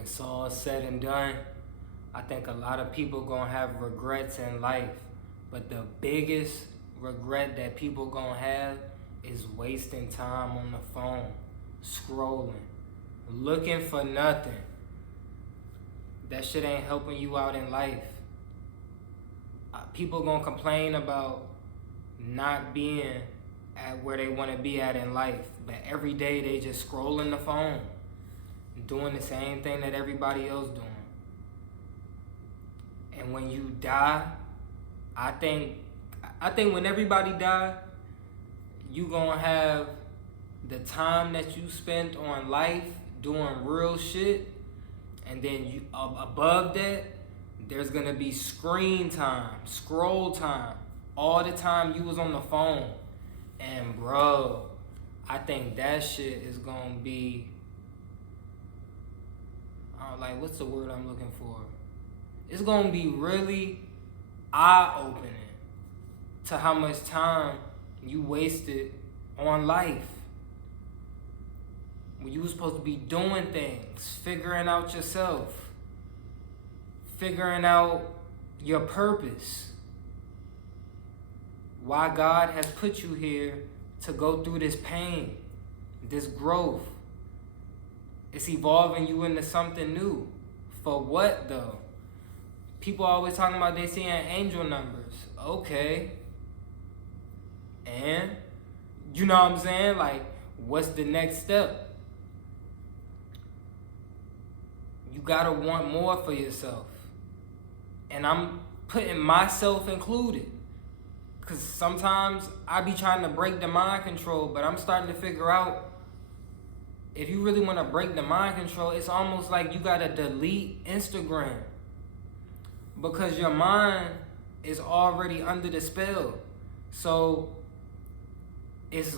it's all said and done, I think a lot of people gonna have regrets in life. But the biggest regret that people gonna have is wasting time on the phone, scrolling, looking for nothing. That shit ain't helping you out in life. People gonna complain about not being at where they want to be at in life, but every day they just scrolling the phone, doing the same thing that everybody else doing. And when you die, I think when everybody die, you gonna have the time that you spent on life doing real shit, and then you above that, there's gonna be screen time, scroll time, all the time you was on the phone. And bro, I think that shit is gonna be, like, what's the word I'm looking for? It's gonna be really eye-opening to how much time you wasted on life. When you were supposed to be doing things, figuring out yourself, figuring out your purpose. Why God has put you here to go through this pain, this growth. It's evolving you into something new. For what though? People always talking about they seeing angel numbers. Okay. And you know what I'm saying? Like, what's the next step? You gotta want more for yourself. And I'm putting myself included. Because sometimes I be trying to break the mind control, but I'm starting to figure out, if you really want to break the mind control, it's almost like you gotta delete Instagram. Because your mind is already under the spell. So it's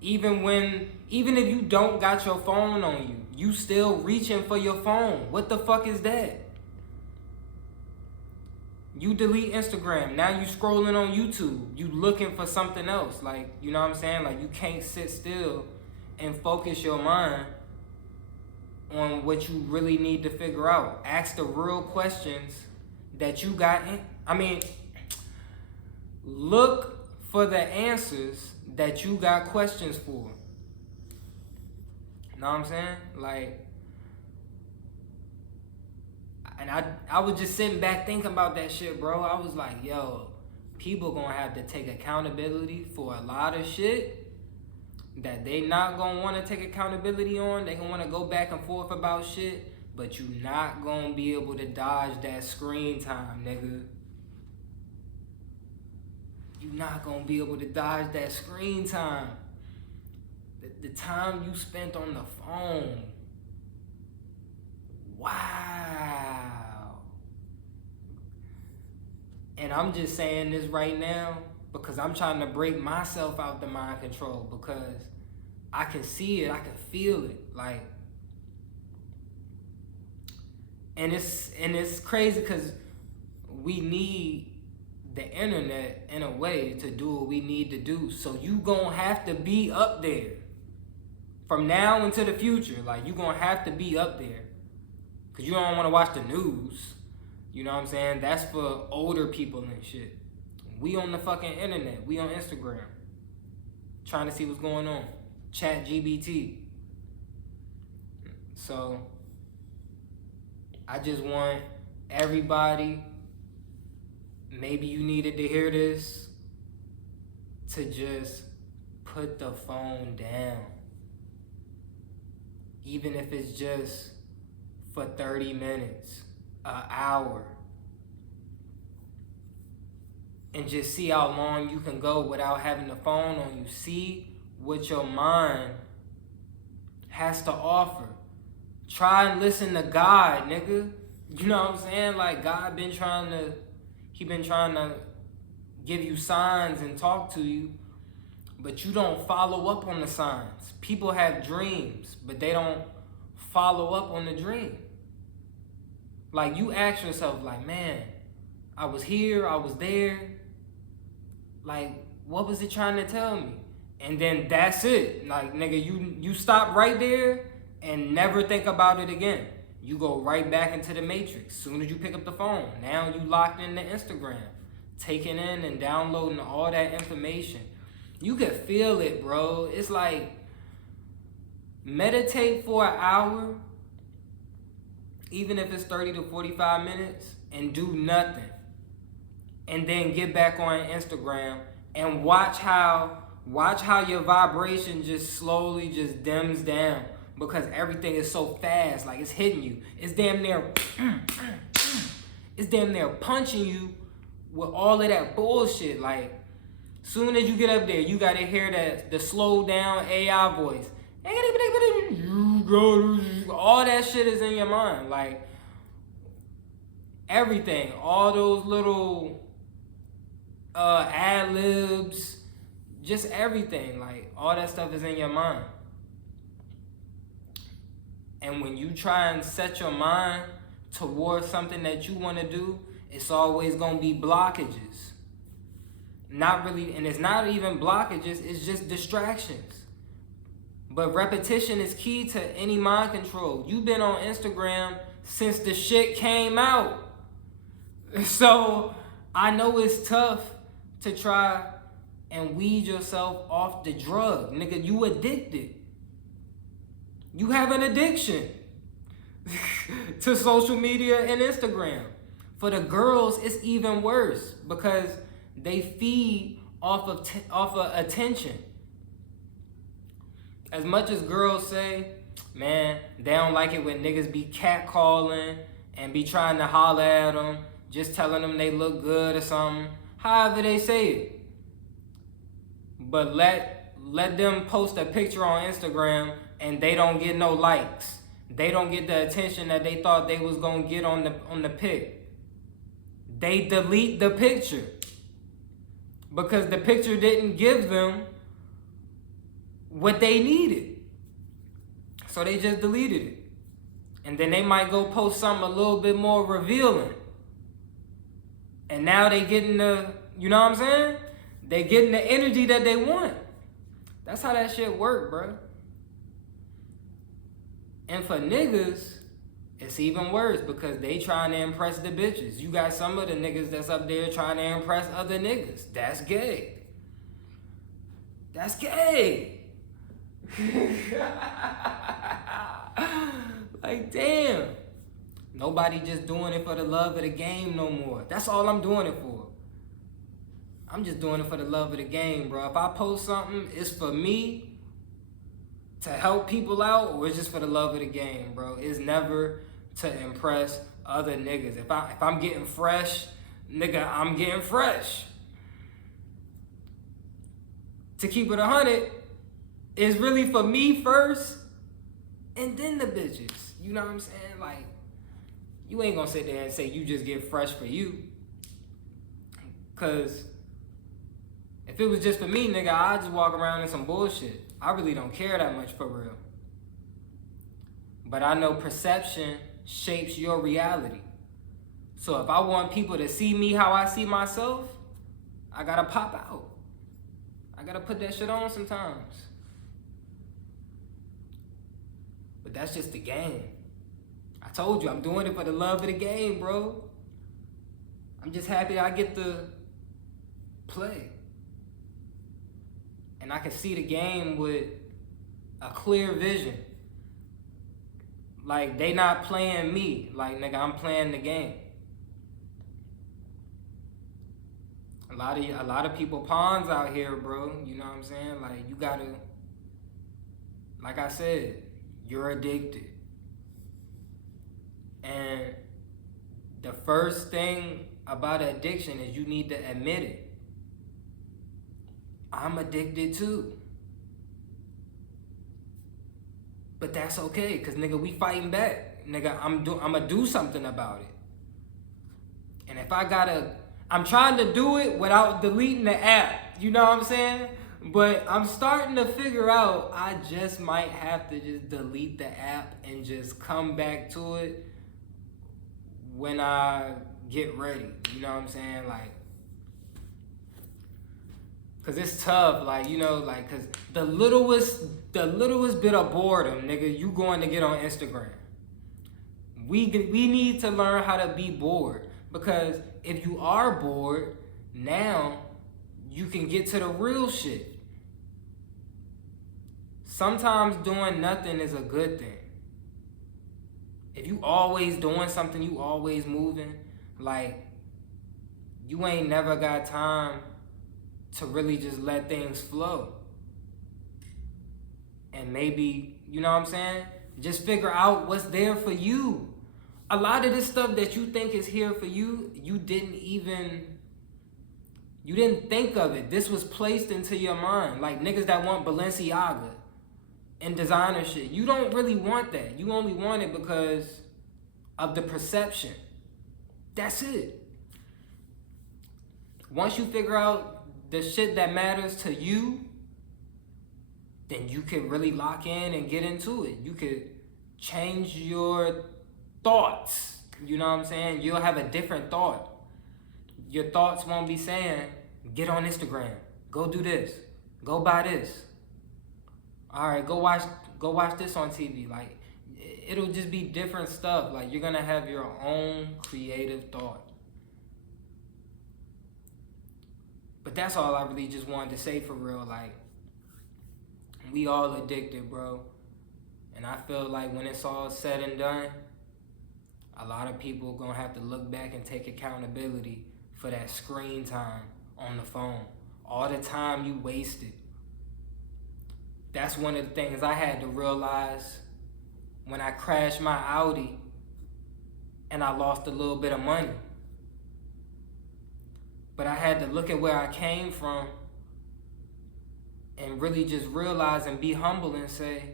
even if you don't got your phone on you, you still reaching for your phone. What the fuck is that? You delete Instagram, now you scrolling on YouTube. You looking for something else. Like, you know what I'm saying? Like, you can't sit still and focus your mind on what you really need to figure out. Ask the real questions that you got look for the answers that you got questions for. Know what I'm saying? Like, and I was just sitting back thinking about that shit, bro. I was like, yo, people gonna have to take accountability for a lot of shit that they not gonna wanna take accountability on. They gonna wanna go back and forth about shit, but you not gonna be able to dodge that screen time, nigga. You not gonna be able to dodge that screen time. The time you spent on the phone. Wow. And I'm just saying this right now because I'm trying to break myself out the mind control, because I can see it, I can feel it. Like, and it's crazy because we need the internet in a way to do what we need to do. So you gonna have to be up there from now into the future. Like, you gonna have to be up there. Cause you don't wanna watch the news. You know what I'm saying? That's for older people and shit. We on the fucking internet. We on Instagram. Trying to see what's going on. ChatGPT. So, I just want everybody, maybe you needed to hear this, to just put the phone down. Even if it's just for 30 minutes, an hour. And just see how long you can go without having the phone on you. See what your mind has to offer. Try and listen to God, nigga. You know what I'm saying? Like, God been trying to give you signs and talk to you, but you don't follow up on the signs. People have dreams, but they don't follow up on the dream. Like, you ask yourself, like, man, I was here, I was there. Like, what was it trying to tell me? And then that's it. Like, nigga, you stop right there and never think about it again. you go right back into the matrix. Soon as you pick up the phone, now you locked into Instagram, taking in and downloading all that information. You can feel it, bro. It's like, meditate for an hour, even if it's 30 to 45 minutes, and do nothing. And then get back on Instagram and watch how your vibration just slowly just dims down, because everything is so fast, like it's hitting you. It's damn near punching you with all of that bullshit. Like, soon as you get up there, you gotta hear the slow down AI voice. All that shit is in your mind. Like, everything, all those little ad libs, just everything, like all that stuff is in your mind. And when you try and set your mind towards something that you want to do, it's always going to be blockages. Not really, and it's not even blockages, it's just distractions. But repetition is key to any mind control. You've been on Instagram since the shit came out. So I know it's tough to try and weed yourself off the drug. Nigga, you addicted. You have an addiction to social media and Instagram. For the girls, it's even worse because they feed off of attention. As much as girls say, man, they don't like it when niggas be catcalling and be trying to holler at them, just telling them they look good or something, however they say it. But let them post a picture on Instagram and they don't get no likes. They don't get the attention that they thought they was gonna get on the pic. They delete the picture because the picture didn't give them what they needed. So they just deleted it. And then they might go post something a little bit more revealing. And now they getting the, you know what I'm saying? They getting the energy that they want. That's how that shit work, bro. And for niggas, it's even worse because they trying to impress the bitches. You got some of the niggas that's up there trying to impress other niggas. That's gay. That's gay. Like, damn. Nobody just doing it for the love of the game no more. That's all I'm doing it for. I'm just doing it for the love of the game, bro. If I post something, it's for me to help people out, or it's just for the love of the game, bro. It's never to impress other niggas. If I'm getting fresh, nigga, I'm getting fresh. To keep it 100, it's really for me first, and then the bitches. You know what I'm saying? Like, you ain't gonna sit there and say you just get fresh for you. Cause if it was just for me, nigga, I'd just walk around in some bullshit. I really don't care that much for real. But I know perception shapes your reality. So if I want people to see me how I see myself, I gotta pop out. I gotta put that shit on sometimes. But that's just the game. I told you, I'm doing it for the love of the game, bro. I'm just happy I get to play. And I can see the game with a clear vision. Like, they not playing me. Like, nigga, I'm playing the game. A lot of people pawns out here, bro. You know what I'm saying? Like, you gotta, like I said, you're addicted. And the first thing about addiction is you need to admit it. I'm addicted too. But that's okay, cause nigga, we fighting back. Nigga, I'ma do something about it. And if I'm trying to do it without deleting the app. You know what I'm saying? But I'm starting to figure out I just might have to just delete the app and just come back to it when I get ready. You know what I'm saying? Like, cause it's tough, like, you know, like, cause the littlest bit of boredom, nigga, you going to get on Instagram. We need to learn how to be bored, because if you are bored, now you can get to the real shit. Sometimes doing nothing is a good thing. If you always doing something, you always moving, like, you ain't never got time to really just let things flow. And maybe, you know what I'm saying? Just figure out what's there for you. A lot of this stuff that you think is here for you, you didn't think of it. This was placed into your mind. Like niggas that want Balenciaga and designer shit. You don't really want that. You only want it because of the perception. That's it. Once you figure out the shit that matters to you, then you could really lock in and get into it. You could change your thoughts. You know what I'm saying? You'll have a different thought. Your thoughts won't be saying, get on Instagram, go do this, go buy this. All right, go watch this on TV. Like, it'll just be different stuff. Like, you're gonna have your own creative thought. But that's all I really just wanted to say for real. Like, we all addicted, bro. And I feel like when it's all said and done, a lot of people gonna have to look back and take accountability for that screen time on the phone. All the time you wasted. That's one of the things I had to realize when I crashed my Audi and I lost a little bit of money. But I had to look at where I came from and really just realize and be humble and say,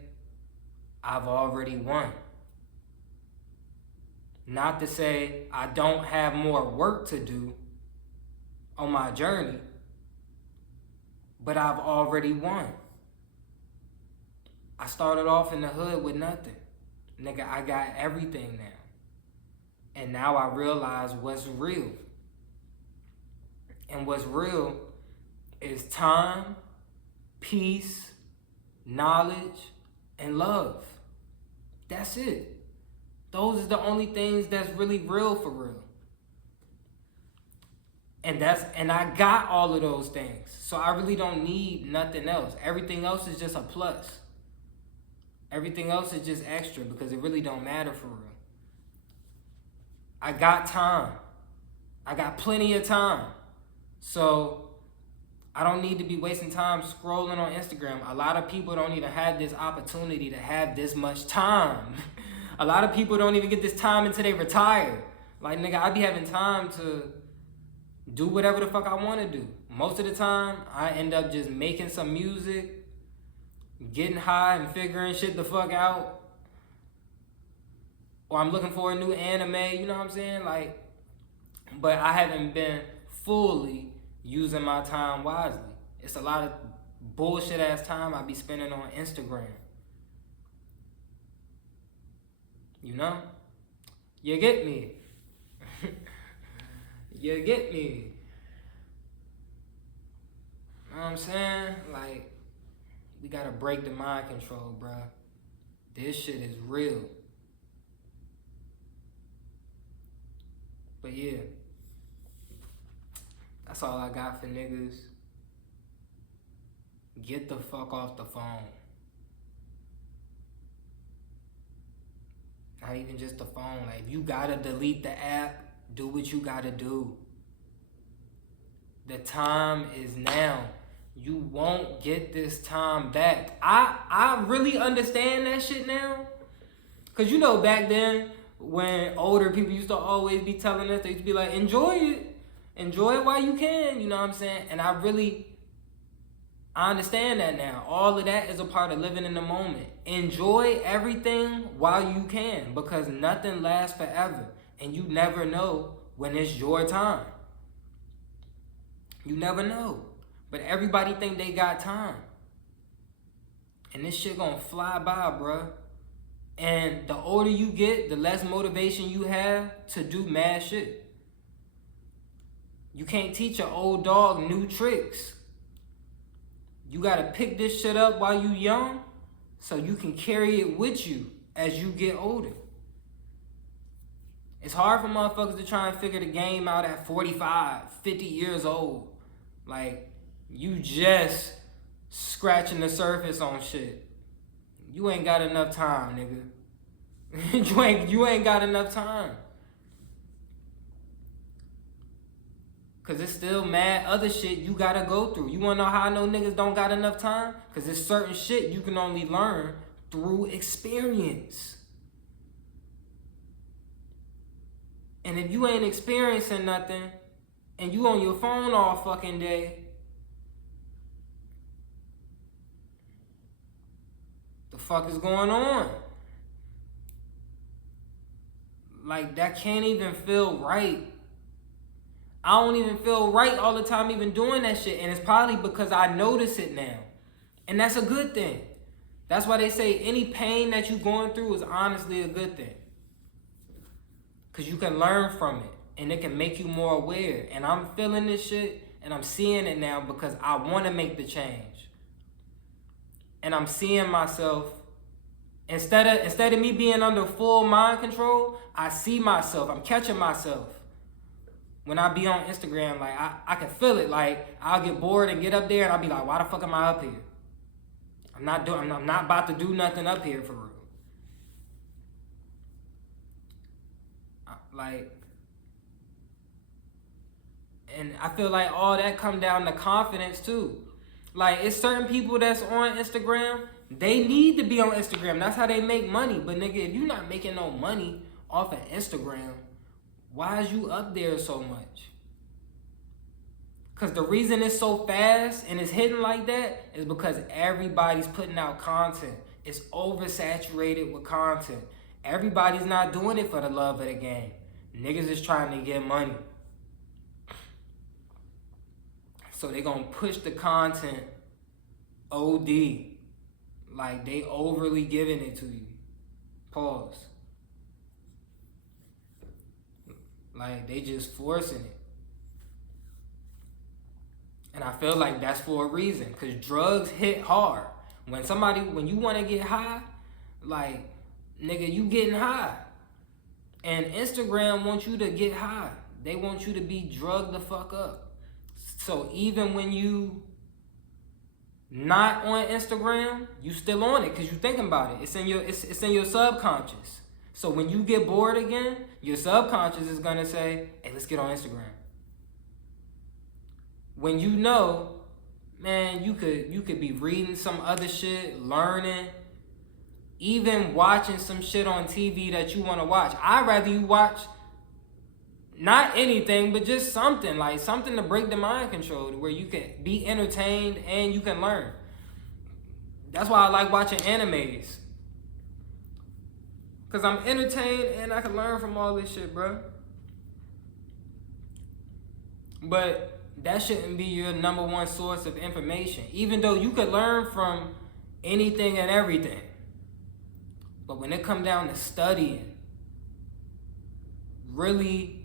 I've already won. Not to say I don't have more work to do on my journey, but I've already won. I started off in the hood with nothing. Nigga, I got everything now. And now I realize what's real. And what's real is time, peace, knowledge, and love. That's it. Those are the only things that's really real for real. And I got all of those things. So I really don't need nothing else. Everything else is just a plus. Everything else is just extra because it really don't matter for real. I got time. I got plenty of time. So I don't need to be wasting time scrolling on Instagram. A lot of people don't even have this opportunity to have this much time. A lot of people don't even get this time until they retire. Like, nigga, I be having time to do whatever the fuck I want to do. Most of the time, I end up just making some music, getting high and figuring shit the fuck out. Or I'm looking for a new anime, you know what I'm saying? Like, but I haven't been fully using my time wisely. It's a lot of bullshit ass time I be spending on Instagram. You know? You get me. You get me. You know what I'm saying? Like, we gotta break the mind control, bruh. This shit is real. But yeah. That's all I got for niggas. Get the fuck off the phone. Not even just the phone. Like, if you gotta delete the app, do what you gotta do. The time is now. You won't get this time back. I really understand that shit now. Cause you know back then, when older people used to always be telling us, they used to be like, enjoy it. Enjoy it while you can, you know what I'm saying? And I understand that now. All of that is a part of living in the moment. Enjoy everything while you can, because nothing lasts forever. And you never know when it's your time. You never know. But everybody think they got time. And this shit gonna fly by, bruh. And the older you get, the less motivation you have to do mad shit. You can't teach an old dog new tricks. You gotta pick this shit up while you young so you can carry it with you as you get older. It's hard for motherfuckers to try and figure the game out at 45, 50 years old. Like, you just scratching the surface on shit. You ain't got enough time, nigga. you ain't got enough time. Cause it's still mad other shit you gotta go through. You wanna know how I know niggas don't got enough time? Cause there's certain shit you can only learn through experience. And if you ain't experiencing nothing, and you on your phone all fucking day, the fuck is going on? Like, that can't even feel right. I don't even feel right all the time even doing that shit. And it's probably because I notice it now. And that's a good thing. That's why they say any pain that you're going through is honestly a good thing. Because you can learn from it. And it can make you more aware. And I'm feeling this shit. And I'm seeing it now because I want to make the change. And I'm seeing myself. Instead of me being under full mind control, I see myself. I'm catching myself. When I be on Instagram, like, I can feel it. Like, I'll get bored and get up there and I'll be like, why the fuck am I up here? I'm not about to do nothing up here for real. Like, and I feel like all that come down to confidence too. Like, it's certain people that's on Instagram, they need to be on Instagram. That's how they make money. But nigga, if you're not making no money off of Instagram, why is you up there so much? Because the reason it's so fast and it's hidden like that is because everybody's putting out content. It's oversaturated with content. Everybody's not doing it for the love of the game. Niggas is trying to get money. So they gonna push the content OD. Like, they overly giving it to you. Pause. Like, they just forcing it. And I feel like that's for a reason. Because drugs hit hard. When you want to get high, like, nigga, you getting high. And Instagram wants you to get high. They want you to be drugged the fuck up. So even when you not on Instagram, you still on it because you thinking about it. It's in your subconscious. So when you get bored again, your subconscious is gonna say, hey, let's get on Instagram. When you know, man, you could be reading some other shit, learning, even watching some shit on TV that you wanna watch. I'd rather you watch not anything, but just something, like something to break the mind control, where you can be entertained and you can learn. That's why I like watching animes. Because I'm entertained and I can learn from all this shit, bro. But that shouldn't be your number one source of information. Even though you could learn from anything and everything. But when it comes down to studying, really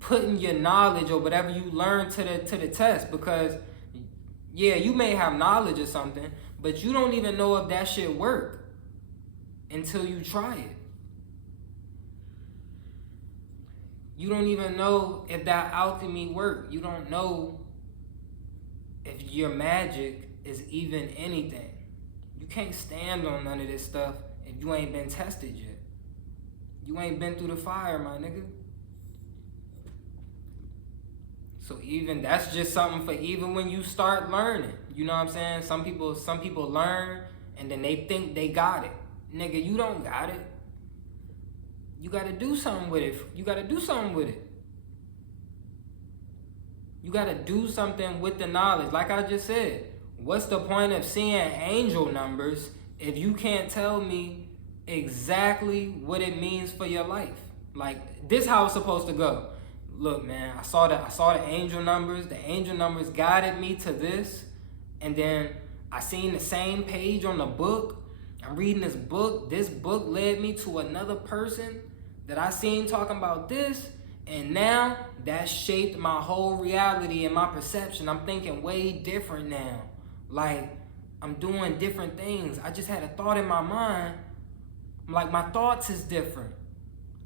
putting your knowledge or whatever you learn to the test. Because, yeah, you may have knowledge or something, but you don't even know if that shit work until you try it. You don't even know if that alchemy worked. You don't know if your magic is even anything. You can't stand on none of this stuff if you ain't been tested yet. You ain't been through the fire, my nigga. So even that's just something for even when you start learning. You know what I'm saying? Some people learn and then they think they got it. Nigga, you don't got it. You gotta do something with it. You gotta do something with it. You gotta do something with the knowledge. Like I just said, what's the point of seeing angel numbers if you can't tell me exactly what it means for your life? Like, this how it's supposed to go. Look, man, I saw the angel numbers. The angel numbers guided me to this. And then I seen the same page on the book. I'm reading this book. This book led me to another person that I seen talking about this. And now that shaped my whole reality and my perception. I'm thinking way different now. Like, I'm doing different things. I just had a thought in my mind. Like, my thoughts is different.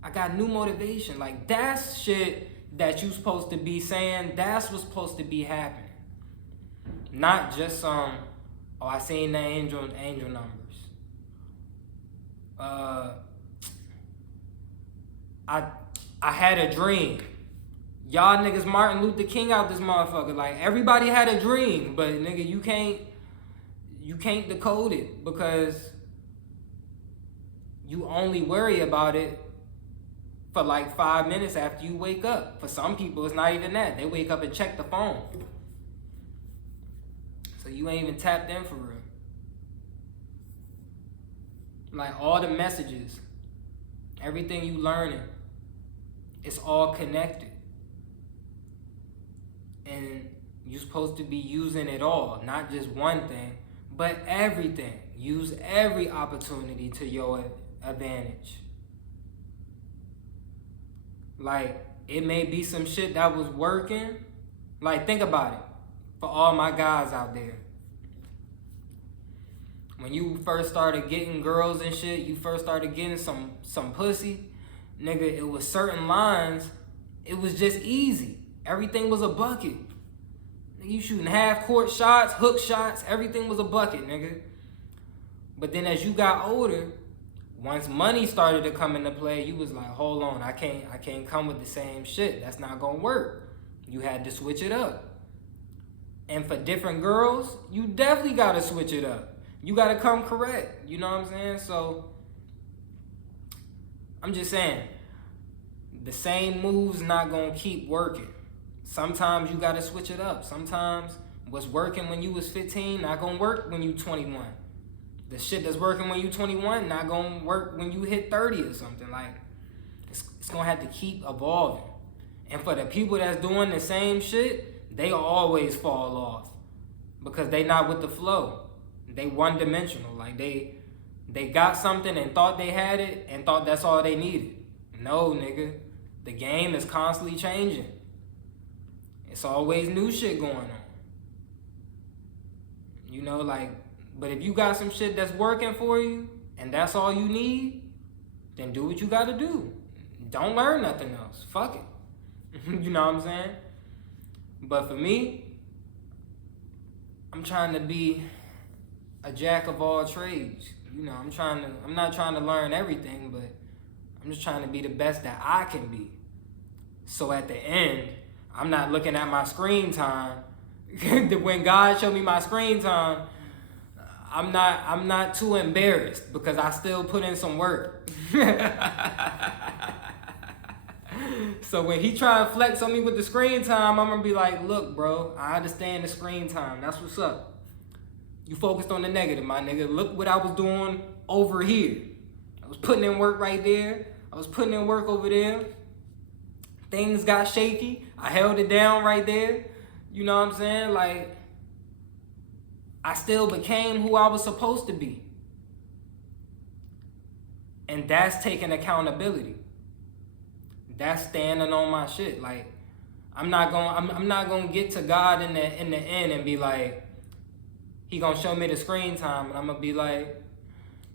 I got new motivation. Like, that's shit that you supposed to be saying. That's what's supposed to be happening. Not just oh, I seen the angel numbers. I had a dream. Y'all niggas Martin Luther King out this motherfucker. Like, everybody had a dream, but nigga, you can't decode it because you only worry about it for like 5 minutes after you wake up. For some people, it's not even that. They wake up and check the phone. So you ain't even tapped in for real. Like, all the messages, everything you learning, it's all connected. And you're supposed to be using it all, not just one thing, but everything. Use every opportunity to your advantage. Like, it may be some shit that was working. Like, think about it. For all my guys out there. When you first started getting girls and shit, you first started getting some pussy, nigga, it was certain lines, it was just easy. Everything was a bucket. You shooting half court shots, hook shots, everything was a bucket, nigga. But then as you got older, once money started to come into play, you was like, hold on, I can't come with the same shit. That's not gonna work. You had to switch it up. And for different girls, you definitely gotta switch it up. You gotta come correct. You know what I'm saying? So, I'm just saying, the same move's not gonna keep working. Sometimes you gotta switch it up. Sometimes what's working when you was 15 not gonna work when you 21. The shit that's working when you 21 not gonna work when you hit 30 or something. Like, it's gonna have to keep evolving. And for the people that's doing the same shit, they always fall off because they not with the flow. They one-dimensional. Like, they got something and thought they had it and thought that's all they needed. No, nigga. The game is constantly changing. It's always new shit going on. You know, like, but if you got some shit that's working for you and that's all you need, then do what you gotta do. Don't learn nothing else. Fuck it. You know what I'm saying? But for me, I'm trying to be a jack of all trades. You know, I'm not trying to learn everything, but I'm just trying to be the best that I can be. So at the end, I'm not looking at my screen time. When God showed me my screen time, I'm not too embarrassed because I still put in some work. So when he try and flex on me with the screen time, I'm gonna be like, look, bro, I understand the screen time. That's what's up. You focused on the negative, my nigga. Look what I was doing over here. I was putting in work right there. I was putting in work over there. Things got shaky. I held it down right there. You know what I'm saying? Like, I still became who I was supposed to be. And that's taking accountability. That's standing on my shit. Like, I'm not gonna get to God in the end and be like, he gonna show me the screen time, and I'm gonna be like,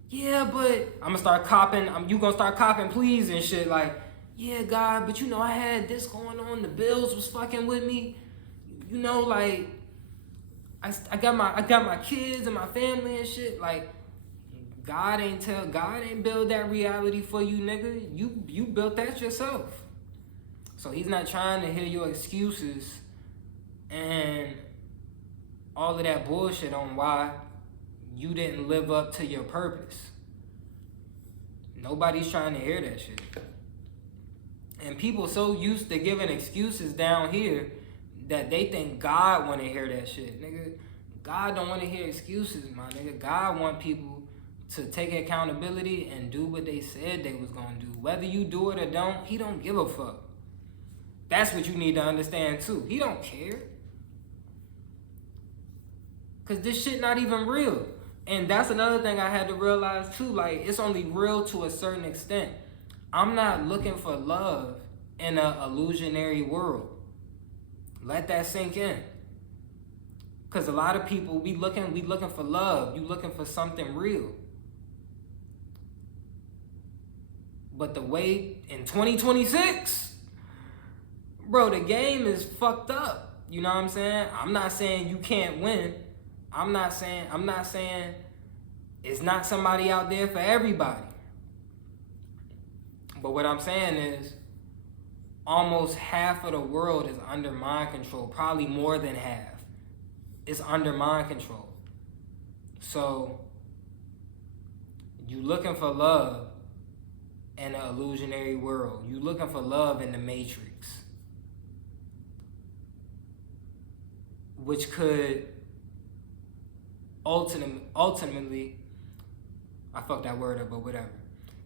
yeah, but I'm gonna start copping. You gonna start copping please and shit. Like, yeah, God, but you know I had this going on. The bills was fucking with me. You know, like, I got my kids and my family and shit. Like, God ain't build that reality for you, nigga. You built that yourself. So he's not trying to hear your excuses and all of that bullshit on why you didn't live up to your purpose. Nobody's trying to hear that shit. And people so used to giving excuses down here that they think God want to hear that shit. Nigga, God don't want to hear excuses, my nigga. God want people to take accountability and do what they said they was going to do. Whether you do it or don't, he don't give a fuck. That's what you need to understand too. He don't care. Cause this shit not even real. And that's another thing I had to realize too. Like, it's only real to a certain extent. I'm not looking for love in an illusionary world. Let that sink in. Cause a lot of people, we looking for love. You looking for something real. But the way in 2026, bro, the game is fucked up. You know what I'm saying? I'm not saying you can't win. I'm not saying it's not somebody out there for everybody. But what I'm saying is almost half of the world is under mind control, probably more than half. It's under mind control. So you looking for love in an illusionary world. You looking for love in the Matrix, which could ultimately, I fucked that word up, but whatever.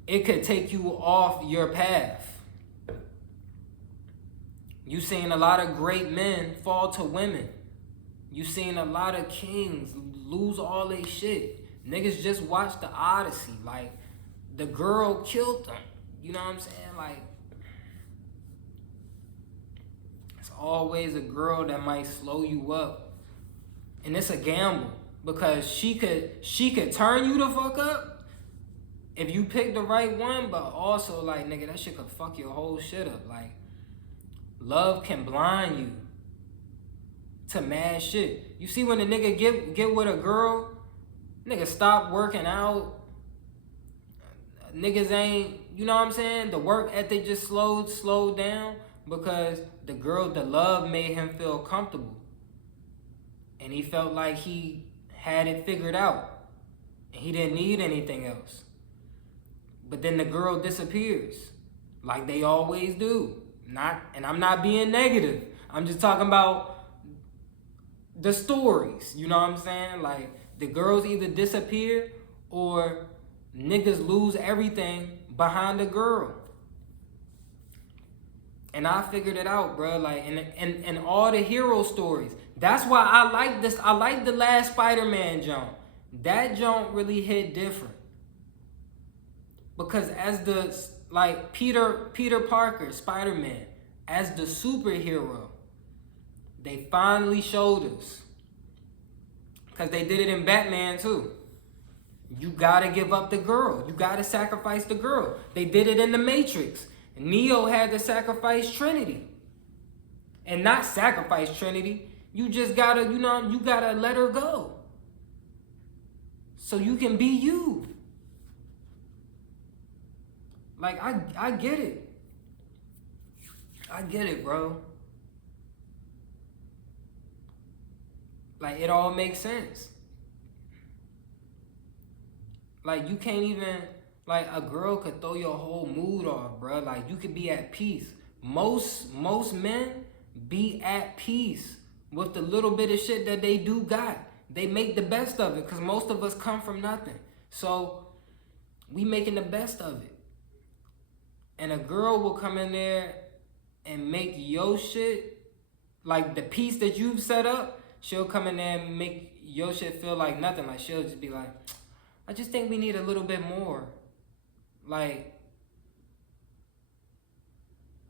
It could take you off your path. You seen a lot of great men fall to women. You seen a lot of kings lose all their shit. Niggas just watched the Odyssey. Like, the girl killed them. You know what I'm saying? Like, it's always a girl that might slow you up. And it's a gamble. Because she could turn you the fuck up if you pick the right one, but also, like, nigga, that shit could fuck your whole shit up. Like, love can blind you to mad shit. You see when a nigga get with a girl, nigga stop working out. Niggas ain't, you know what I'm saying? The work ethic just slowed down because the love made him feel comfortable. And he felt like he had it figured out. And he didn't need anything else. But then the girl disappears. Like they always do. And I'm not being negative. I'm just talking about the stories. You know what I'm saying? Like the girls either disappear or niggas lose everything behind the girl. And I figured it out, bro. Like, and all the hero stories. That's why I like this. I like the last Spider-Man jump. That jump really hit different. Because as the, like, Peter Parker, Spider-Man, as the superhero, they finally showed us. Because they did it in Batman, too. You gotta give up the girl. You gotta sacrifice the girl. They did it in The Matrix. Neo had to sacrifice Trinity. And not sacrifice Trinity. You just gotta, you gotta let her go. So you can be you. Like, I get it. I get it, bro. Like, it all makes sense. Like, you can't even, like, a girl could throw your whole mood off, bro. Like, you could be at peace. Most men be at peace with the little bit of shit that they do got. They make the best of it because most of us come from nothing. So, we making the best of it. And a girl will come in there and make your shit, like the piece that you've set up, she'll come in there and make your shit feel like nothing. Like, she'll just be like, I just think we need a little bit more. Like,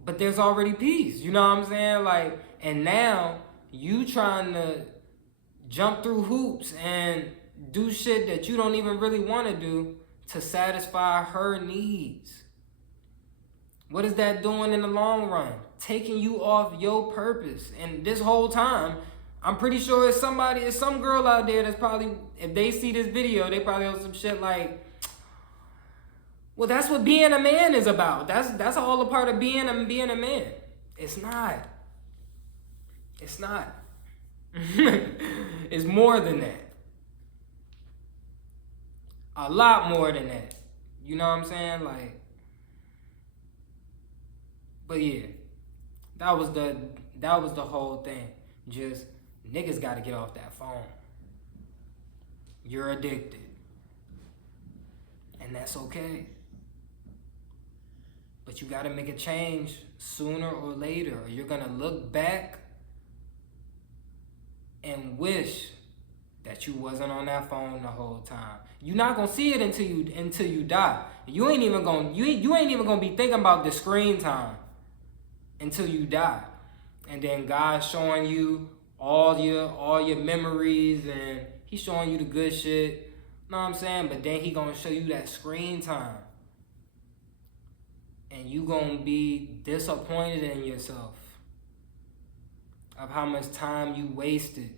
but there's already peace. You know what I'm saying? Like, and now you trying to jump through hoops and do shit that you don't even really want to do to satisfy her needs. What is that doing in the long run? Taking you off your purpose. And this whole time, I'm pretty sure it's some girl out there that's probably, if they see this video, they probably have some shit like, well, that's what being a man is about. That's all a part of being a man. It's not. It's not. It's more than that. A lot more than that. You know what I'm saying? Like, but yeah, that was the whole thing. Just niggas gotta get off that phone. You're addicted. And that's okay. But you gotta make a change sooner or later, or you're gonna look back and wish that you wasn't on that phone the whole time. You're not gonna see it until you die. You ain't even gonna be thinking about the screen time until you die. And then God's showing you all your memories, and he's showing you the good shit. Know what I'm saying? But then he gonna show you that screen time. And you gonna be disappointed in yourself of how much time you wasted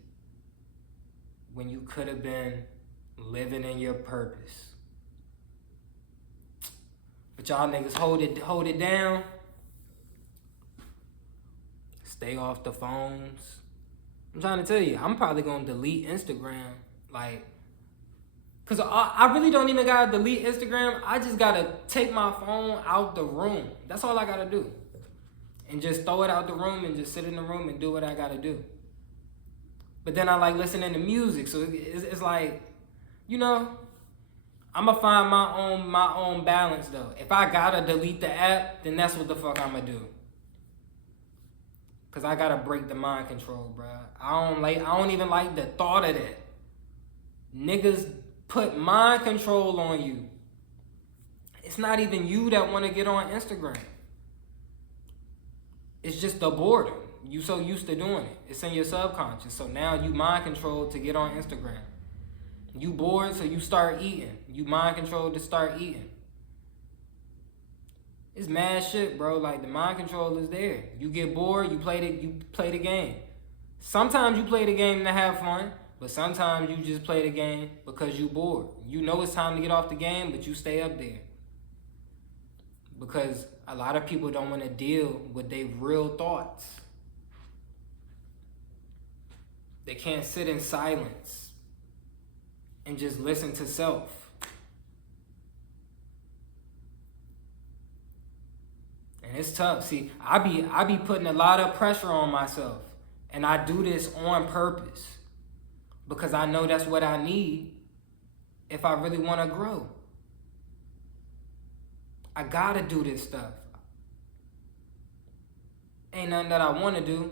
when you could have been living in your purpose. But y'all niggas hold it down. Stay off the phones. I'm trying to tell you, I'm probably gonna delete Instagram. Like, cause I really don't even gotta delete Instagram. I just gotta take my phone out the room. That's all I gotta do. And just throw it out the room and just sit in the room and do what I gotta do. But then I like listening to music, so it's like, you know, I'ma find my own balance though. If I gotta delete the app, then that's what the fuck I'ma do. Cause I gotta break the mind control, bruh. I don't even like the thought of that. Niggas put mind control on you. It's not even you that wanna get on Instagram. It's just the boredom. You so used to doing it. It's in your subconscious. So now you mind controlled to get on Instagram. You bored, so you start eating. You mind controlled to start eating. It's mad shit, bro. Like, the mind control is there. You get bored, you play the game. Sometimes you play the game to have fun, but sometimes you just play the game because you bored. You know it's time to get off the game, but you stay up there. Because a lot of people don't want to deal with their real thoughts. They can't sit in silence and just listen to self. And it's tough. See, I be putting a lot of pressure on myself. And I do this on purpose. Because I know that's what I need if I really want to grow. I gotta do this stuff. Ain't nothing that I want to do.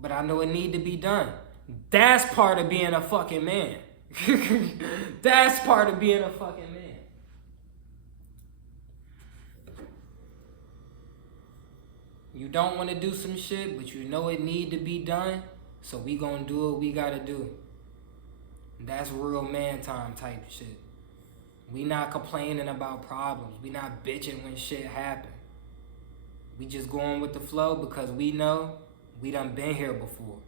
But I know it need to be done. That's part of being a fucking man. That's part of being a fucking man. You don't want to do some shit, but you know it need to be done, so we gonna do what we gotta do. That's real man time type shit. We not complaining about problems. We not bitching when shit happen. We just going with the flow because we know we done been here before.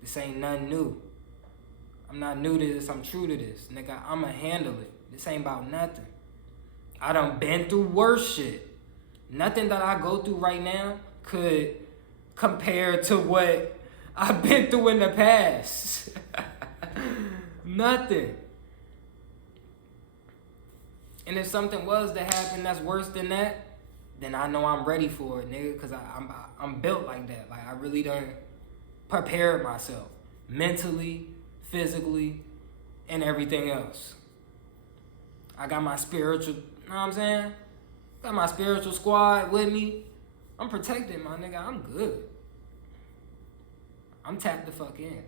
This ain't nothing new. I'm not new to this, I'm true to this. Nigga, I'ma handle it. This ain't about nothing. I done been through worse shit. Nothing that I go through right now could compare to what I've been through in the past. Nothing. And if something was to happen that's worse than that, then I know I'm ready for it, nigga, because I'm built like that. Like, I really done prepared myself mentally, physically, and everything else. I got my spiritual, you know what I'm saying? Got my spiritual squad with me. I'm protected, my nigga. I'm good. I'm tapped the fuck in.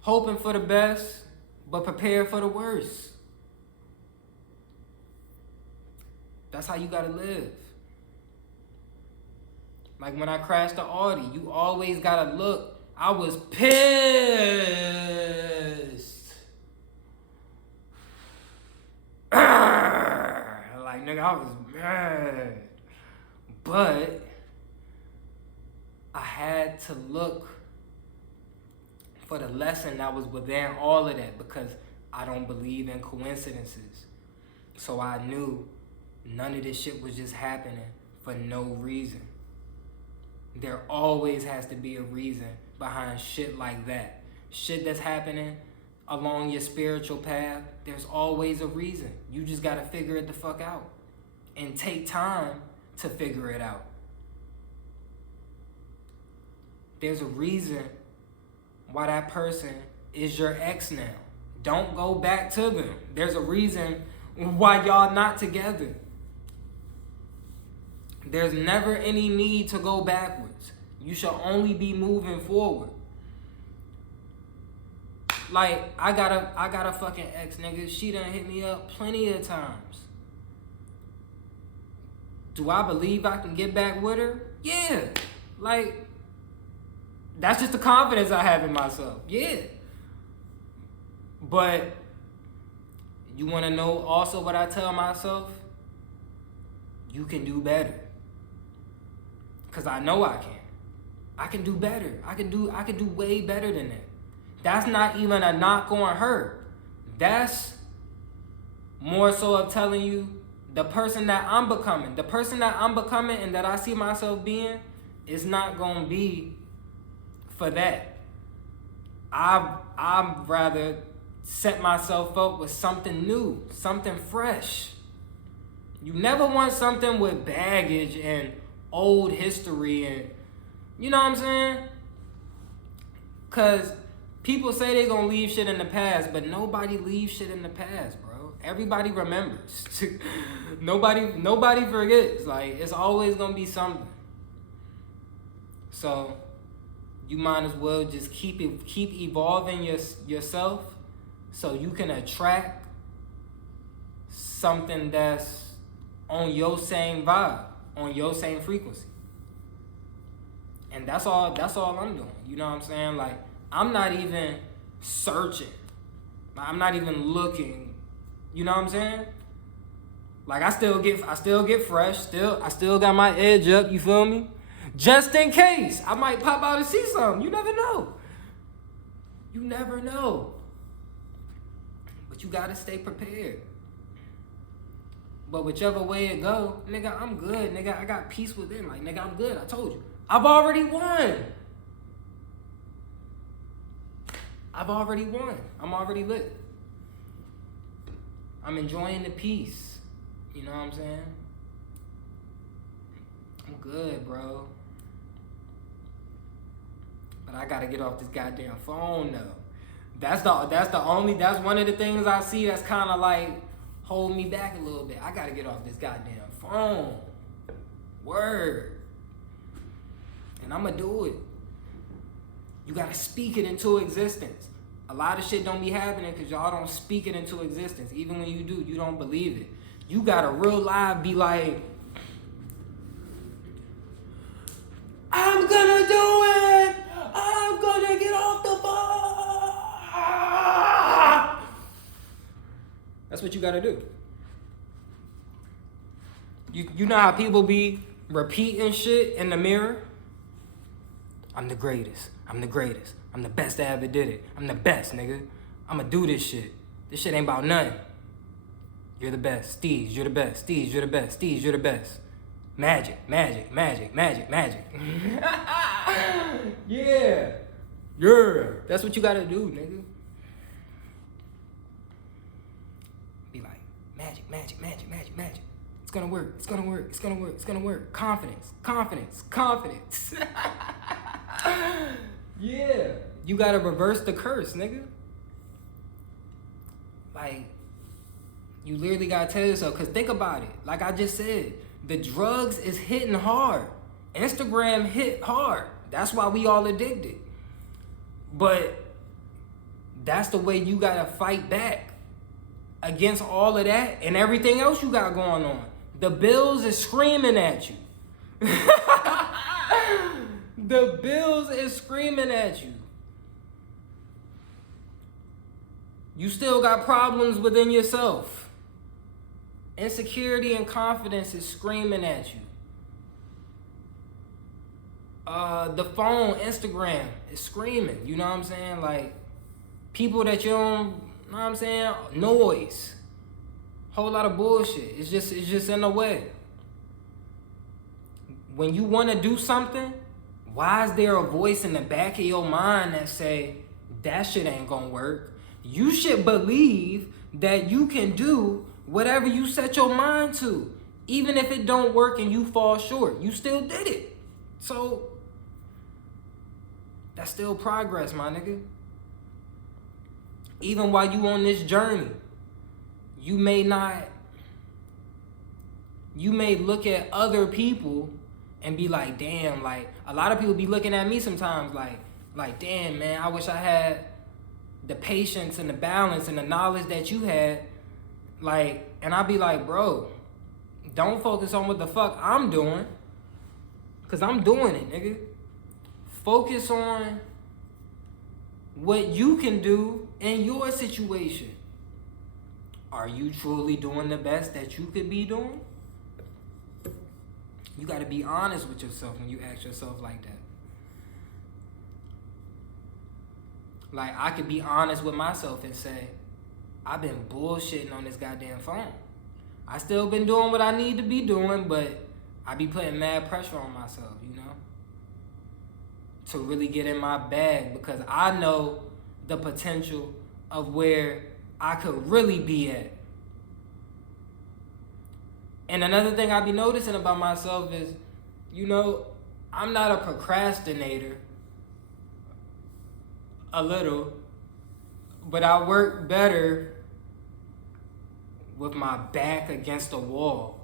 Hoping for the best, but prepared for the worst. That's how you gotta live. Like when I crashed the Audi, you always gotta look. I was pissed. Like, nigga, I was mad. But I had to look for the lesson that was within all of that because I don't believe in coincidences. So I knew none of this shit was just happening for no reason. There always has to be a reason behind shit like that. Shit that's happening along your spiritual path, there's always a reason. You just gotta figure it the fuck out. And take time to figure it out. There's a reason why that person is your ex now. Don't go back to them. There's a reason why y'all not together. There's never any need to go backwards. You should only be moving forward. Like, I got a fucking ex, nigga. She done hit me up plenty of times. Do I believe I can get back with her? Yeah. Like, that's just the confidence I have in myself. Yeah. But You want to know also what I tell myself? You can do better. Because I know I can. I can do better. I can do way better than that. That's not even a knock on her. That's more so of telling you the person that I'm becoming. The person that I'm becoming and that I see myself being is not going to be for that. I'd rather set myself up with something new, something fresh. You never want something with baggage and old history and, you know what I'm saying? Because people say they're going to leave shit in the past, but nobody leaves shit in the past, bro. Everybody remembers. Nobody forgets. Like, it's always going to be something. So, you might as well just keep evolving yourself so you can attract something that's on your same vibe, on your same frequency. And that's all I'm doing. You know what I'm saying? Like, I'm not even searching. I'm not even looking. You know what I'm saying? Like, I still get fresh. I still got my edge up, you feel me? Just in case I might pop out and see something. You never know. You never know. But you gotta stay prepared. But whichever way it go, nigga, I'm good. Nigga, I got peace within. Like, nigga, I'm good. I told you. I've already won. I'm already lit. I'm enjoying the peace. You know what I'm saying? I'm good, bro. But I gotta get off this goddamn phone though. That's one of the things I see that's kinda like hold me back a little bit. I gotta get off this goddamn phone. Word. And I'ma do it. You gotta speak it into existence. A lot of shit don't be happening because y'all don't speak it into existence. Even when you do, you don't believe it. You gotta real live be like, I'm gonna do it! I'm gonna get off the phone! That's what you gotta do. You know how people be repeating shit in the mirror? I'm the greatest. I'm the greatest. I'm the best that ever did it. I'm the best, nigga. I'ma do this shit. This shit ain't about nothing. You're the best. Steez, you're the best. Steez, you're the best. Steez, you're the best. Magic. Yeah. That's what you gotta do, nigga. Be like, magic. It's gonna work. Confidence. Yeah. You gotta reverse the curse, nigga. Like, you literally gotta tell yourself, because think about it. Like I just said, the drugs is hitting hard. Instagram hit hard. That's why we all addicted. But that's the way you gotta fight back against all of that and everything else you got going on. The bills is screaming at you. The bills is screaming at you. You still got problems within yourself. Insecurity and confidence is screaming at you. The phone, Instagram is screaming. You know what I'm saying? Like, people that you don't, you know what I'm saying? Noise. Whole lot of bullshit. It's just in the way. When you want to do something, why is there a voice in the back of your mind that say, that shit ain't gonna work? You should believe that you can do whatever you set your mind to. Even if it don't work and you fall short, you still did it. So, that's still progress, my nigga. Even while you on this journey, you may look at other people and be like, damn, like, a lot of people be looking at me sometimes like, damn, man, I wish I had the patience and the balance and the knowledge that you had. Like, and I'll be like, bro, don't focus on what the fuck I'm doing, because I'm doing it, nigga. Focus on what you can do in your situation. Are you truly doing the best that you could be doing? You got to be honest with yourself when you ask yourself like that. Like, I could be honest with myself and say, I've been bullshitting on this goddamn phone. I still been doing what I need to be doing, but I be putting mad pressure on myself, you know? To really get in my bag, because I know the potential of where I could really be at. And another thing I be noticing about myself is, you know, I'm not a procrastinator. A little, but I work better with my back against the wall.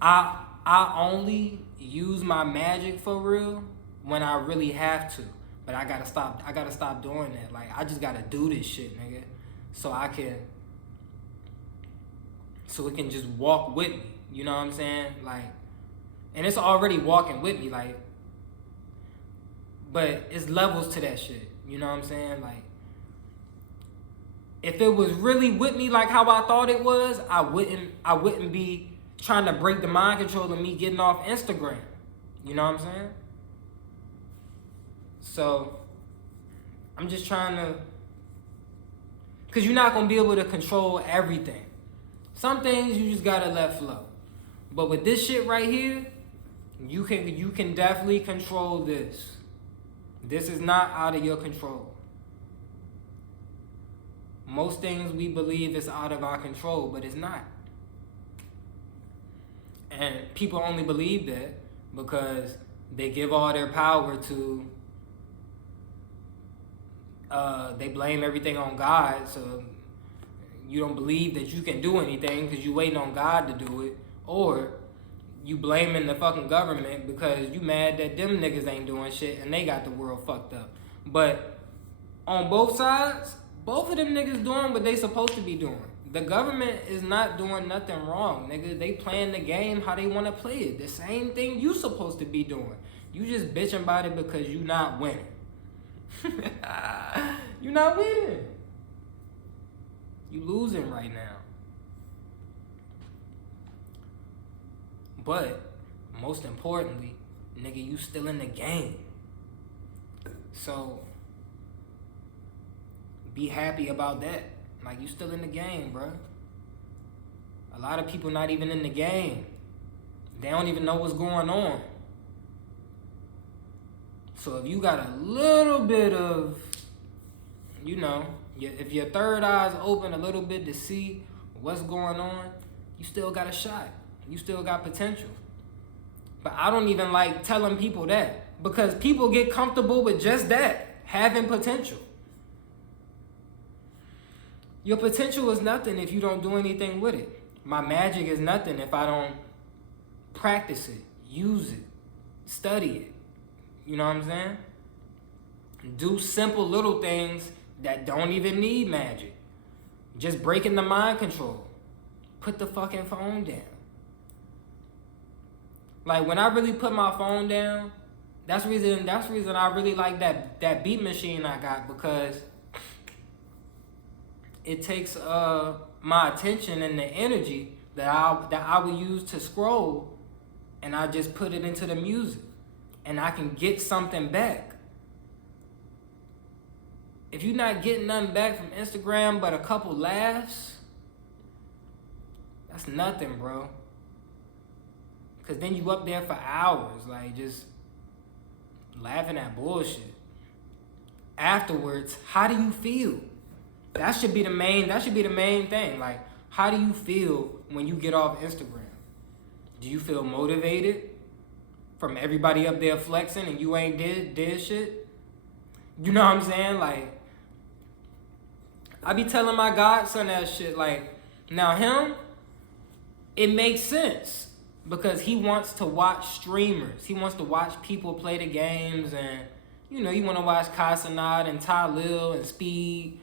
I only use my magic for real when I really have to. But I gotta stop doing that. Like, I just gotta do this shit, nigga. So it can just walk with me. You know what I'm saying? Like, and it's already walking with me, like, but it's levels to that shit. You know what I'm saying? Like, if it was really with me like how I thought it was, I wouldn't be trying to break the mind control of me getting off Instagram. You know what I'm saying? So, I'm just trying to, because you're not going to be able to control everything. Some things you just got to let flow. But with this shit right here, you can definitely control this. This is not out of your control. Most things we believe is out of our control, but it's not. And people only believe that because they give all their power to, they blame everything on God, so you don't believe that you can do anything because you're waiting on God to do it. Or you blaming the fucking government because you mad that them niggas ain't doing shit and they got the world fucked up. But on both sides, both of them niggas doing what they supposed to be doing. The government is not doing nothing wrong, nigga. They playing the game how they want to play it. The same thing you supposed to be doing. You just bitching about it because you not winning. You not winning. You losing right now. But, most importantly, nigga, you still in the game. So, be happy about that. Like, you still in the game, bro. A lot of people not even in the game. They don't even know what's going on. So, if you got a little bit of, you know, if your third eye's open a little bit to see what's going on, you still got a shot. You still got potential. But I don't even like telling people that because people get comfortable with just that, having potential. Your potential is nothing if you don't do anything with it. My magic is nothing if I don't practice it, use it, study it. You know what I'm saying? Do simple little things that don't even need magic. Just breaking the mind control. Put the fucking phone down. Like, when I really put my phone down, that's the reason I really like that beat machine I got, because it takes my attention and the energy that I would use to scroll, and I just put it into the music, and I can get something back. If you're not getting nothing back from Instagram but a couple laughs, that's nothing, bro. Because then you up there for hours, like, just laughing at bullshit. Afterwards, how do you feel? That should be the main thing. Like, how do you feel when you get off Instagram? Do you feel motivated from everybody up there flexing and you ain't did shit? You know what I'm saying? Like, I be telling my godson that shit. Like, now him, it makes sense. Because he wants to watch streamers. He wants to watch people play the games, and, you know, you want to watch Casanat and Tylil and Speed.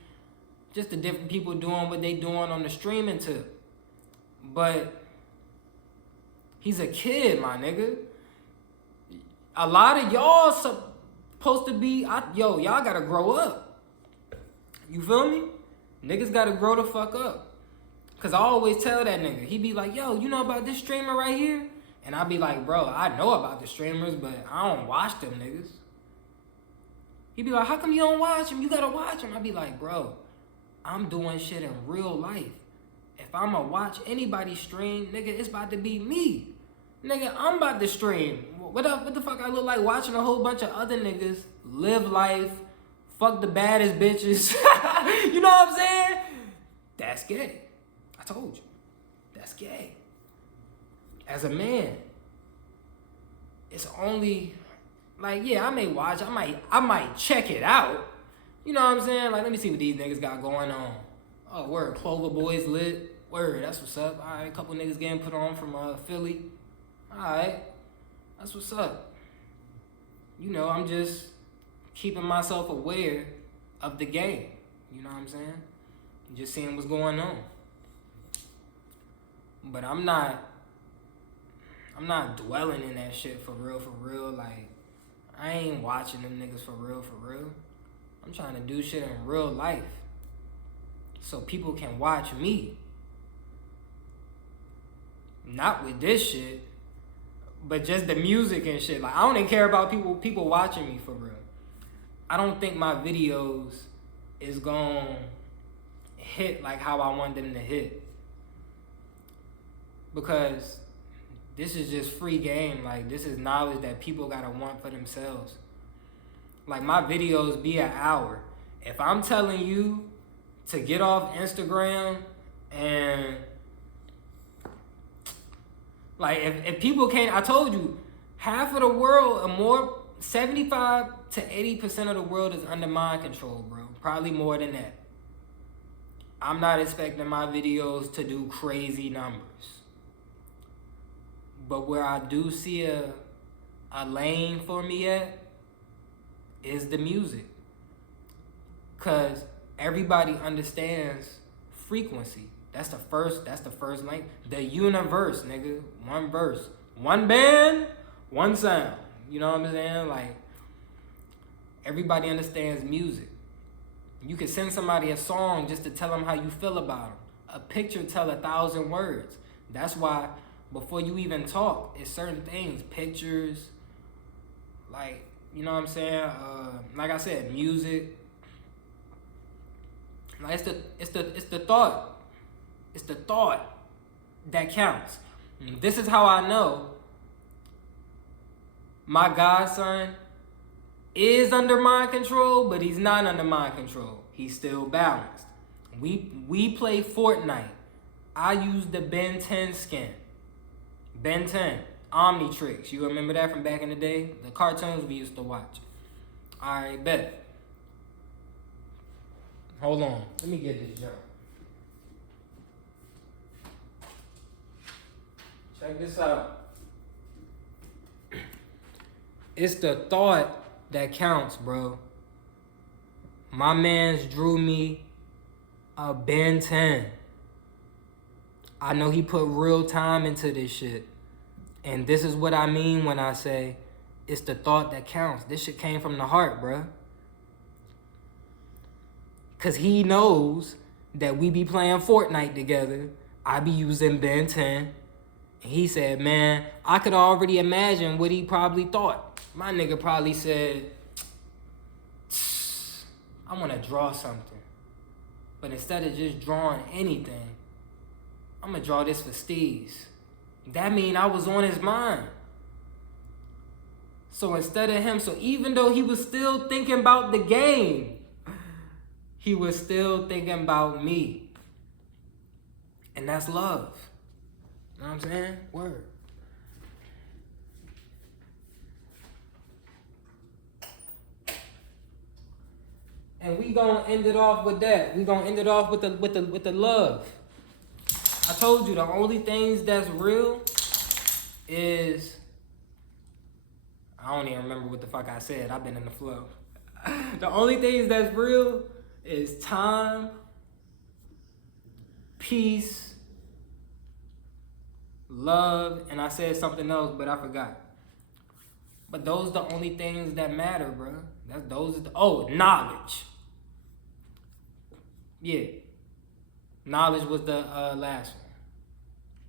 Just the different people doing what they doing on the streaming tip. But he's a kid, my nigga. A lot of y'all supposed to be, y'all gotta grow up. You feel me? Niggas gotta grow the fuck up. Cause I always tell that nigga, he be like, yo, you know about this streamer right here? And I be like, bro, I know about the streamers, but I don't watch them niggas. He be like, how come you don't watch him? You gotta watch him. I be like, bro, I'm doing shit in real life. If I'ma watch anybody stream, nigga, it's about to be me. Nigga, I'm about to stream. What the fuck I look like watching a whole bunch of other niggas live life, fuck the baddest bitches. You know what I'm saying? That's gay. I told you. That's gay. As a man, it's only like, yeah, I may watch, I might check it out. You know what I'm saying? Like, let me see what these niggas got going on. Oh, word, Clover Boys lit. Word, that's what's up. All right, a couple niggas getting put on from Philly. All right, that's what's up. You know, I'm just keeping myself aware of the game. You know what I'm saying? Just seeing what's going on. But I'm not dwelling in that shit for real. Like, I ain't watching them niggas for real. I'm trying to do shit in real life so people can watch me. Not with this shit, but just the music and shit. Like, I don't even care about people watching me for real. I don't think my videos is gonna hit like how I want them to hit. Because this is just free game. Like, this is knowledge that people gotta want for themselves. Like, my videos be an hour. If I'm telling you to get off Instagram and like, if people can't, I told you, half of the world or more, 75 to 80% of the world is under mind control, bro. Probably more than that. I'm not expecting my videos to do crazy numbers. But where I do see a lane for me at is the music. Cause everybody understands frequency. That's the first lane. The universe, nigga. One verse. One band, one sound. You know what I'm saying? Like, everybody understands music. You can send somebody a song just to tell them how you feel about them. A picture tell 1,000 words. That's why before you even talk, it's certain things, pictures, like, you know what I'm saying? Like I said, music. Like, it's the thought. It's the thought that counts. This is how I know my godson is under mind control, but he's not under mind control. He's still balanced. We play Fortnite. I use the Ben 10 skin. Ben 10, Omnitrix. You remember that from back in the day? The cartoons we used to watch. Alright, bet. Hold on. Let me get this jump. Check this out. It's the thought that counts, bro. My mans drew me a Ben 10. I know he put real time into this shit. And this is what I mean when I say it's the thought that counts. This shit came from the heart, bro. Cause he knows that we be playing Fortnite together. I be using Ben 10. And he said, man, I could already imagine what he probably thought. My nigga probably said, I want to draw something. But instead of just drawing anything, I'm going to draw this for Steez. That mean I was on his mind. So instead of him, so even though he was still thinking about the game, he was still thinking about me. And that's love. You know what I'm saying? Word. And we gonna end it off with that. We gonna end it off with the love. I told you the only things that's real is, I don't even remember what the fuck I said. I've been in the flow. The only things that's real is time, peace, love, and I said something else, but I forgot. But those are the only things that matter, bro. Knowledge. Yeah. Knowledge was the last one.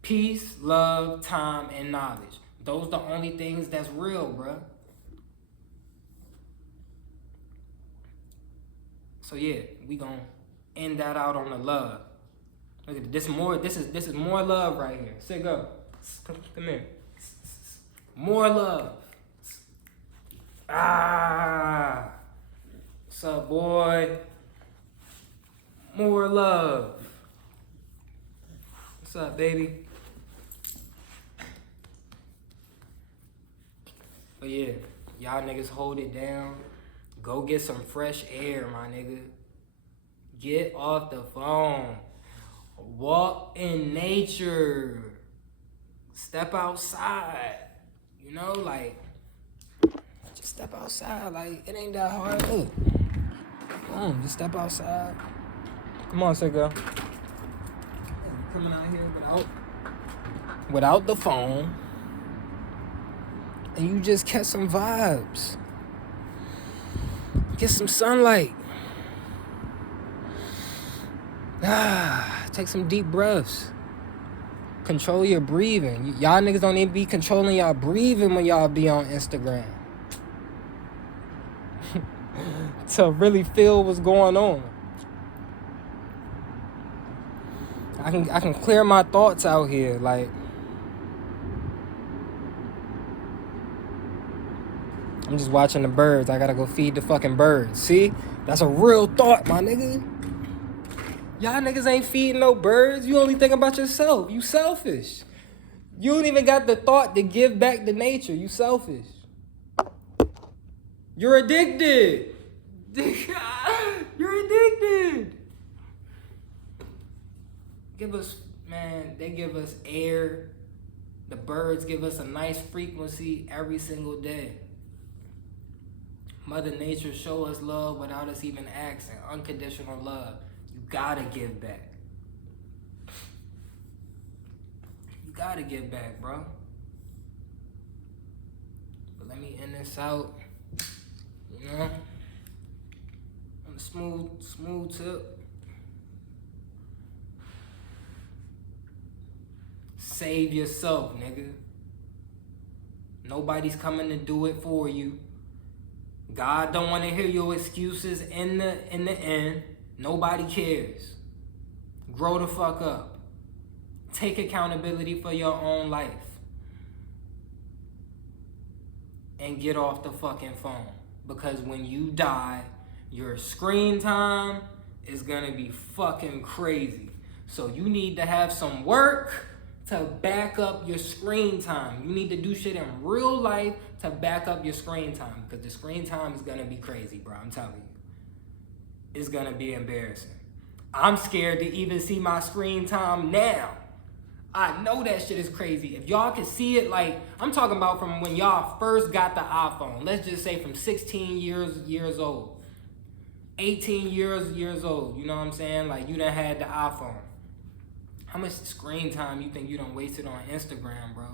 Peace, love, time, and knowledge. Those the only things that's real, bruh. So yeah, we gonna end that out on the love. Look at this more. This is more love right here. Say go. Come here. More love. Ah. What's up, boy? More love. What's up, baby? But yeah, y'all niggas hold it down. Go get some fresh air, my nigga. Get off the phone. Walk in nature. Step outside. You know, like, just step outside. Like, it ain't that hard. Look. Come on, just step outside. Come on, say girl. You coming out here without the phone. And you just catch some vibes. Get some sunlight. Take some deep breaths. Control your breathing. Y'all niggas don't even be controlling y'all breathing when y'all be on Instagram. To really feel what's going on. I can clear my thoughts out here, like. I'm just watching the birds. I gotta go feed the fucking birds. See? That's a real thought, my nigga. Y'all niggas ain't feeding no birds. You only think about yourself. You selfish. You don't even got the thought to give back to nature. You selfish. You're addicted. You're addicted. They give us air. The birds give us a nice frequency every single day. Mother Nature show us love without us even asking. Unconditional love. You gotta give back. You gotta give back, bro. But let me end this out. You know? On a smooth tip. Save yourself, nigga. Nobody's coming to do it for you. God don't want to hear your excuses in the end. Nobody cares. Grow the fuck up. Take accountability for your own life. And get off the fucking phone. Because when you die, your screen time is gonna be fucking crazy. So you need to have some work to back up your screen time. You need to do shit in real life to back up your screen time. Because the screen time is gonna be crazy, bro. I'm telling you. It's gonna be embarrassing. I'm scared to even see my screen time now. I know that shit is crazy. If y'all can see it, like, I'm talking about from when y'all first got the iPhone. Let's just say from 16 years old. 18 years old. You know what I'm saying? Like, you done had the iPhone. How much screen time you think you done wasted on Instagram, bro?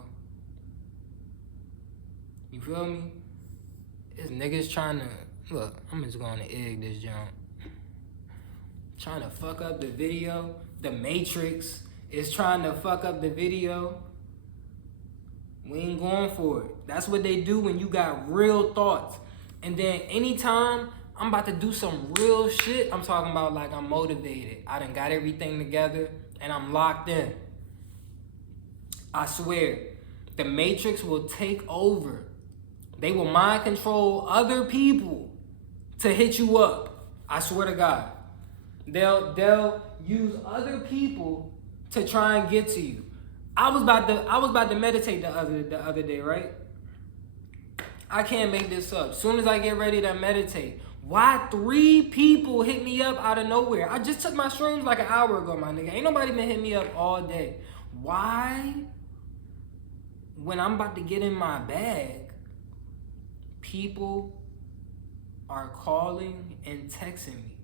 You feel me? This niggas trying to... Look, I'm just going to egg this junk. Trying to fuck up the video. The Matrix is trying to fuck up the video. We ain't going for it. That's what they do when you got real thoughts. And then anytime I'm about to do some real shit, I'm talking about like I'm motivated. I done got everything together and I'm locked in. I swear, the Matrix will take over. They will mind control other people to hit you up. I swear to God. They'll use other people to try and get to you. I was about to meditate the other day, right? I can't make this up. As soon as I get ready to meditate, why 3 people hit me up out of nowhere? I just took my shrooms like an hour ago, my nigga. Ain't nobody been hitting me up all day. Why? When I'm about to get in my bag, people are calling and texting me.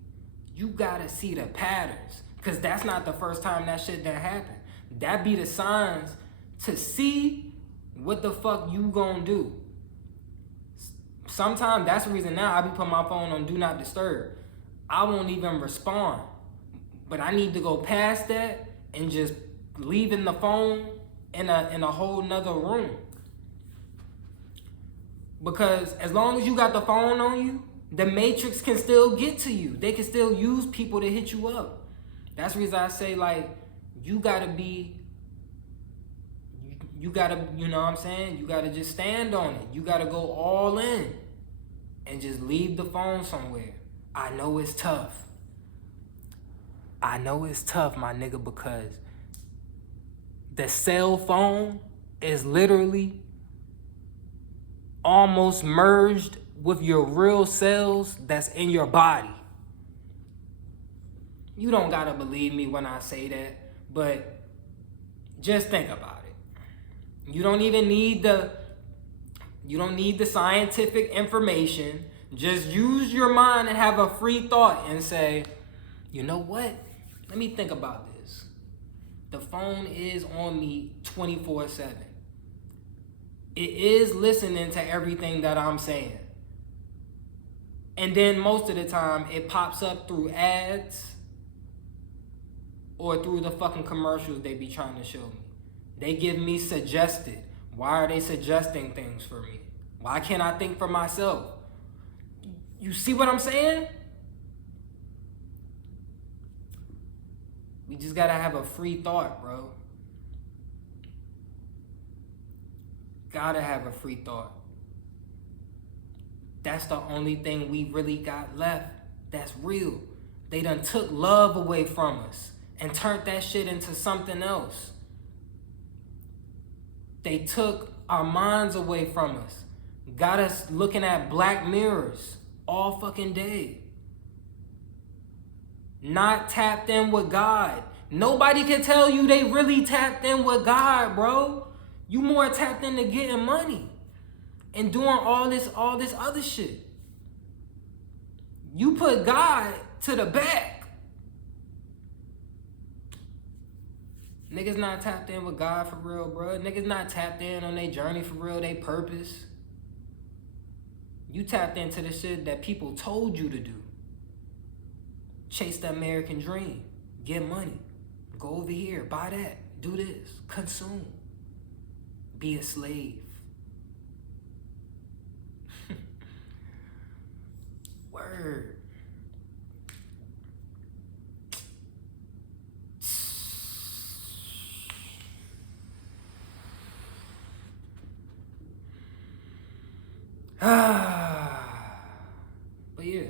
You gotta see the patterns. Cause that's not the first time that shit done happened. That be the signs to see what the fuck you gonna do. Sometimes that's the reason now I be putting my phone on do not disturb. I won't even respond. But I need to go past that and just leaving the phone in a whole nother room. Because as long as you got the phone on you, the Matrix can still get to you. They can still use people to hit you up. That's the reason I say, like, you gotta, you know what I'm saying? You gotta just stand on it. You gotta go all in and just leave the phone somewhere. I know it's tough. I know it's tough, my nigga, because the cell phone is literally almost merged with your real cells that's in your body. You don't gotta believe me when I say that, but just think about it. You don't even need the scientific information. Just use your mind and have a free thought and say, you know what? Let me think about this. The phone is on me 24/7. It is listening to everything that I'm saying. And then most of the time, it pops up through ads or through the fucking commercials they be trying to show me. They give me suggested. Why are they suggesting things for me? Why can't I think for myself? You see what I'm saying? We just gotta have a free thought, bro. Gotta have a free thought. That's the only thing we really got left that's real. They done took love away from us and turned that shit into something else. They took our minds away from us. Got us looking at Black Mirrors all fucking day. Not tapped in with God. Nobody can tell you they really tapped in with God, bro. You more tapped into getting money and doing all this other shit. You put God to the back. Niggas not tapped in with God for real, bro. Niggas not tapped in on their journey for real, their purpose. You tapped into the shit that people told you to do. Chase the American dream. Get money. Go over here. Buy that. Do this. Consume. Be a slave. Word. But yeah,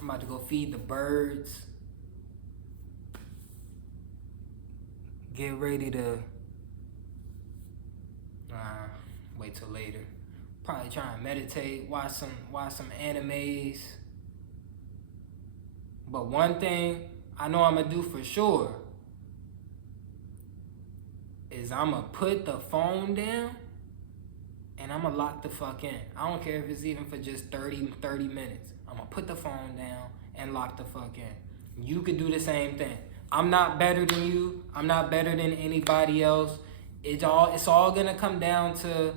I'm about to go feed the birds. Get ready to wait till later. Probably try and meditate, watch some animes. But one thing I know I'm gonna do for sure is I'm gonna put the phone down and I'm gonna lock the fuck in. I don't care if it's even for just 30 minutes. I'm gonna put the phone down and lock the fuck in. You could do the same thing. I'm not better than you. I'm not better than anybody else. It's all gonna come down to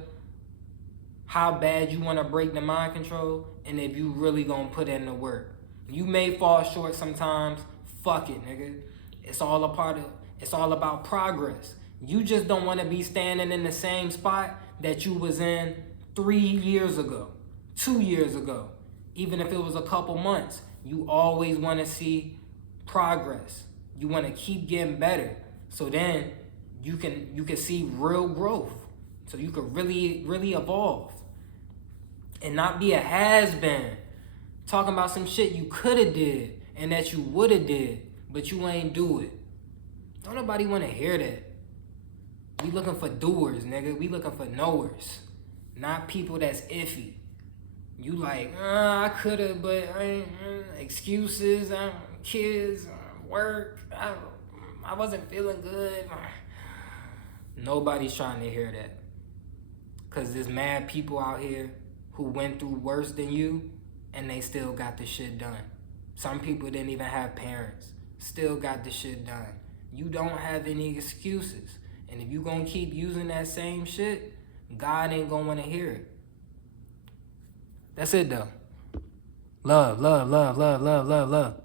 how bad you wanna break the mind control and if you really gonna put in the work. You may fall short sometimes. Fuck it, nigga. It's all about progress. You just don't wanna be standing in the same spot that you was in 3 years ago, 2 years ago. Even if it was a couple months, you always wanna see progress. You wanna keep getting better. So then you can see real growth. So you can really evolve. And not be a has-been. Talking about some shit you coulda did and that you woulda did, but you ain't do it. Don't nobody wanna hear that. We looking for doers, nigga. We looking for knowers. Not people that's iffy. You like, I coulda, but I ain't, excuses, kids, work, I wasn't feeling good. Nobody's trying to hear that. Cause there's mad people out here who went through worse than you and they still got the shit done. Some people didn't even have parents, still got the shit done. You don't have any excuses. And if you gonna keep using that same shit, God ain't gonna wanna hear it. That's it though. Love, love, love, love, love, love, love.